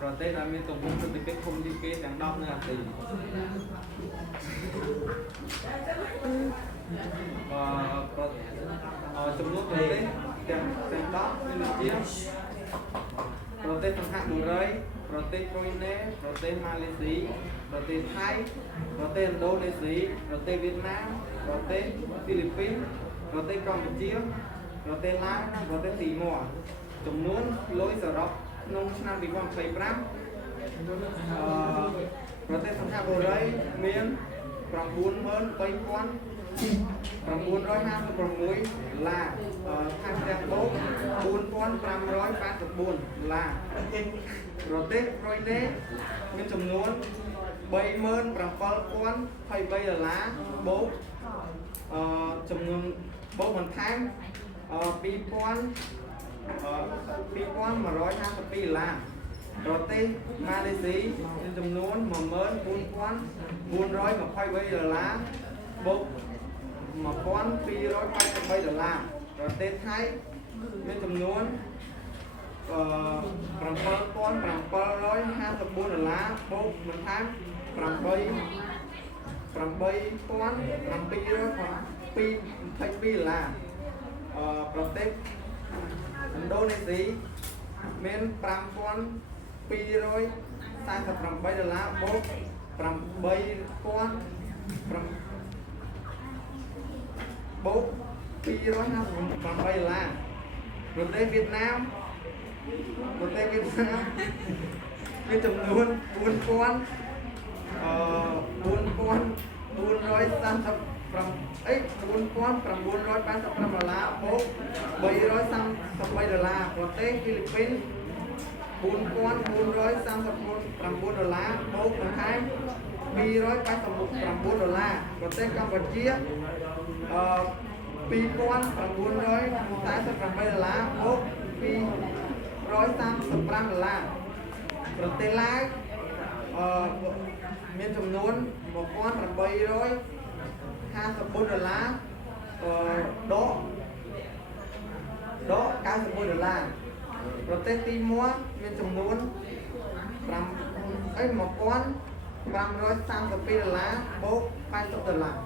ប្រទេសដែលមានទំហំសេដ្ឋកិច្ចធំជាងគេទាំង10នៅអាស៊ីចំនួនប្រទេសទាំង10មានដូចជាប្រទេសសង្ហបុរីប្រទេសប្រូយណេប្រទេសម៉ាឡេស៊ីប្រទេសថៃប្រទេសឥណ្ឌូនេស៊ីប្រទេសវៀតណាមប្រទេសហ្វីលីពីនប្រទេសកម្ពុជាប្រទេសឡាវនិងប្រទេសទីម៉័រចំនួនលុយសរុបក្នុងឆ្នាំ2025ប្រទេសសង្ហបុរីមាន93,956 ឡាថែមទាំងបូក4,584 ឡាប្រទេសប្រូយណេមានចំនួន37,023 ឡាបូកចំនួនបូកបន្ថែម2,152 ឡាប្រទេសម៉ាឡេស៊ីមានចំនួន14,423 ឡាបូក1,283 ឡាប្រទេសថៃមានចំនួន7,754 ឡាបូកបន្ថែម8,722 ឡាប្រទេសឥណ្ឌូនេស៊ីមាន5,248 ឡាបូក258 ឡាប្រទេសវៀតណាមមានចំនួន4,985 ឡាបូក333 ឡាប្រទេសហ្វីលីពីន4,439 ឡាបូកបន្ថែម289 ឡាប្រទេសកម្ពុជា2,948 ឡាបូក235 ឡាប្រទេសឡាវមានចំនួន1,854 ឡាដក91 ឡាប្រទេសទីម៉័រមានចំនួន1,532 ឡាបូក80 ដុល្លារ